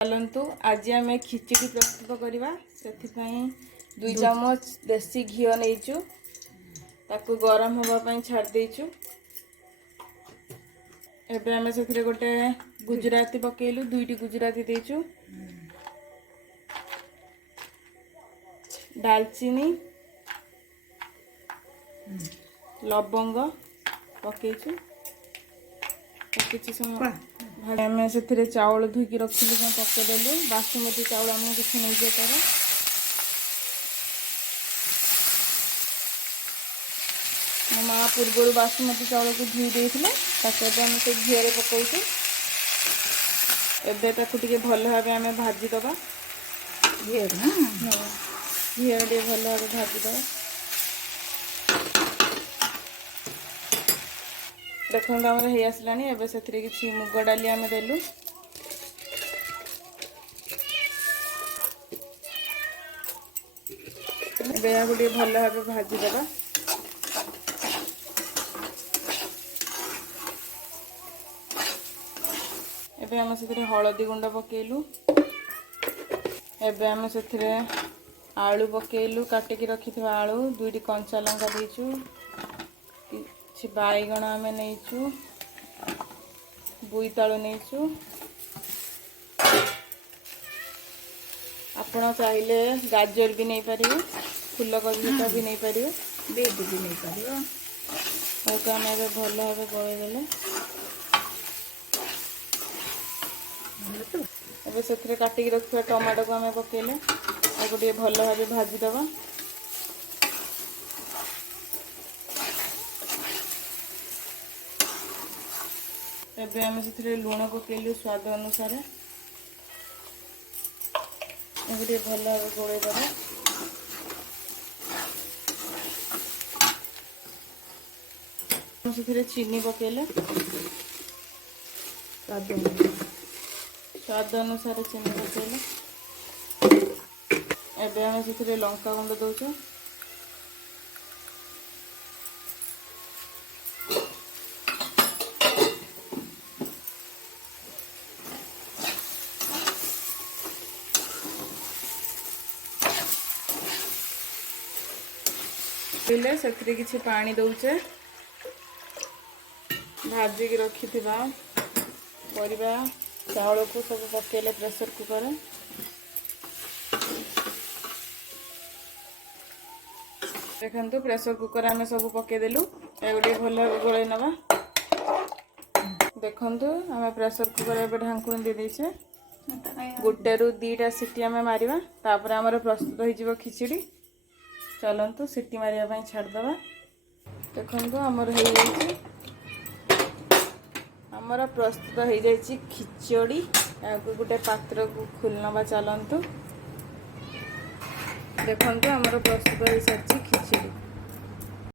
चलतु आज आम खिचड़ी प्रस्तुत करवा से 2 चम्मच देसी घी नहींचु ताकू गरम होगापाई छाड़ देचु। एबे आम से गोटे गुजराती पकेलु 2टी गुजराती देचु, दालचीनी लवंग पकेचु। किसी समय आम से चाउल धोईकी रखी पकईदेलु। बासमती चाउल आम किसी नहीं जाए तार मो माँ पूर्व बासमती चाउल को धोई देते आम से घीरे पकाइछु। एबे ताकू टिके भल भाव आम भाजीदबा घीरे टे भल भाव भाजीदबा। देखो आमर हो आसला एबे से किसी मुग डाली आम देलु। एबे या गोटे भल भाव भाजीदबा। एबे आम से हलदी गुंड पकेलु। एबे आम से आलू पकेलु, काटिकी रखि आलू 2टी कंचा लंका देचु, କିଛି ବାଇଗଣ ଆମେ ନେଇଛୁ, ବୋଇତାଳୁ ନେଇଛୁ। ଆପଣ ଚାହିଲେ ଗାଜର ବି ନେଇ ପାରିବେ, ଫୁଲକୋବି ବି ନେଇ ପାରିବେ, ବିଟ୍ ବି ନେଇ ପାରିବ। ତାକୁ ଆମେ ଏବେ ଭଲ ଭାବେ ଗୋଳେଇ ଦେଲେ ଏବେ ସେଥିରେ କାଟିକି ରଖିଥିବା ଟମାଟୋକୁ ଆମେ ପକେଇଲେ ତାକୁ ଟିକେ ଭଲ ଭାବେ ଭାଜିଦେବା। एबे आम से लुण पकेलु स्वाद अनुसार। एबे भल भाव गोलई दबा। से चीनी पकेले स्वाद अनुसार चीनी पकेले। एबे आम से लंका गुंड दउछु, से किसी पानी दौचे भाजिक रखि परिबा चाउल को सब पकेले प्रेशर कुकर। देखु प्रेशर कुकर आम सब पकईदेलु। गोटे भल भाव गोलई नवा। देखु आम प्रेशर कुकर ए ढांकुणी दे देछे। 1 ରୁ 2टा सीटी आम मारिबा, तापर आमर प्रस्तुत हो खिचड़ी। चलतु सीटी मारिया छाड़दबा। देखो आमर प्रस्तुत हो जाए खिचड़ी। गोटे पात्र को खोलनवा। चलतु देखो आमर प्रस्तुत हो सारी खिचड़ी।